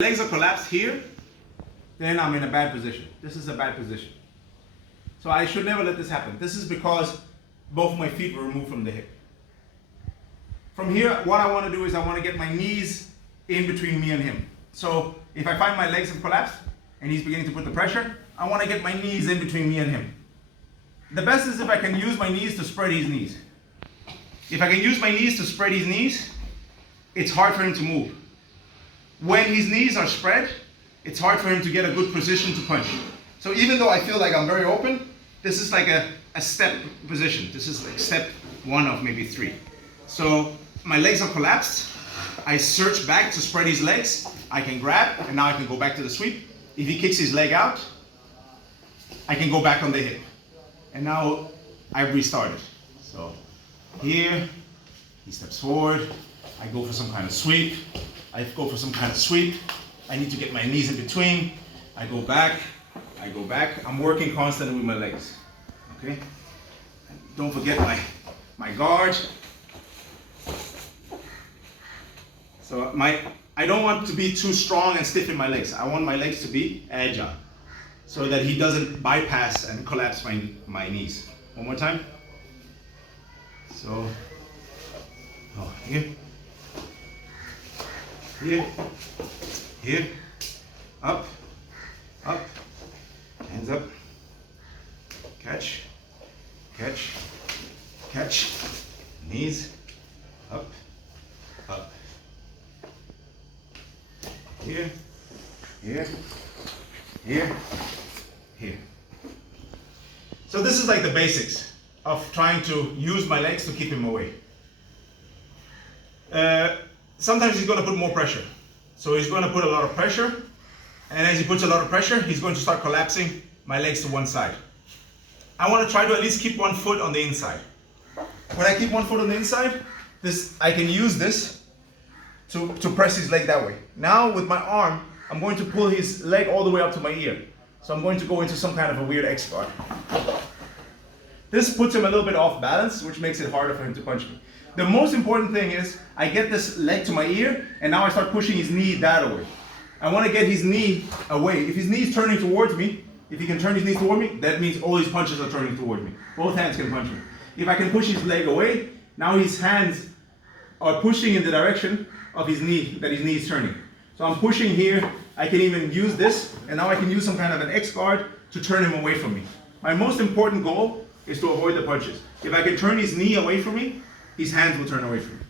Legs are collapsed here, then I'm in a bad position. This is a bad position. So I should never let this happen. This is because both my feet were removed from the hip. From here, what I want to do is I want to get my knees in between me and him. So if I find my legs have collapsed and he's beginning to put the pressure, I want to get my knees in between me and him. The best is if I can use my knees to spread his knees. If I can use my knees to spread his knees, it's hard for him to move. When his knees are spread, it's hard for him to get a good position to punch. So even though I feel like I'm very open, this is like a step position. This is like step one of maybe three. So my legs are collapsed. I search back to spread his legs. I can grab, and now I can go back to the sweep. If he kicks his leg out, I can go back on the hip. And now I've restarted. So here, he steps forward. I go for some kind of sweep. I go for some kind of sweep. I need to get my knees in between. I go back. I'm working constantly with my legs. Okay? Don't forget my guard. So I don't want to be too strong and stiff in my legs. I want my legs to be agile so that he doesn't bypass and collapse my knees. One more time. So, here. Here, up, hands up, catch, knees, up, here, here. So this is like the basics of trying to use my legs to keep him away. Sometimes he's going to put more pressure. So he's going to put a lot of pressure, and as he puts a lot of pressure, he's going to start collapsing my legs to one side. I want to try to at least keep one foot on the inside. When I keep one foot on the inside, I can use this to press his leg that way. Now with my arm, I'm going to pull his leg all the way up to my ear. So I'm going to go into some kind of a weird X guard. This puts him a little bit off balance, which makes it harder for him to punch me. The most important thing is I get this leg to my ear, and now I start pushing his knee that way. I want to get his knee away. If his knee is turning towards me, if he can turn his knees toward me, that means all his punches are turning toward me. Both hands can punch me. If I can push his leg away, now his hands are pushing in the direction of his knee, that his knee is turning. So I'm pushing here. I can even use this, and now I can use some kind of an X guard to turn him away from me. My most important goal is to avoid the punches. If I can turn his knee away from me, his hands will turn away from me.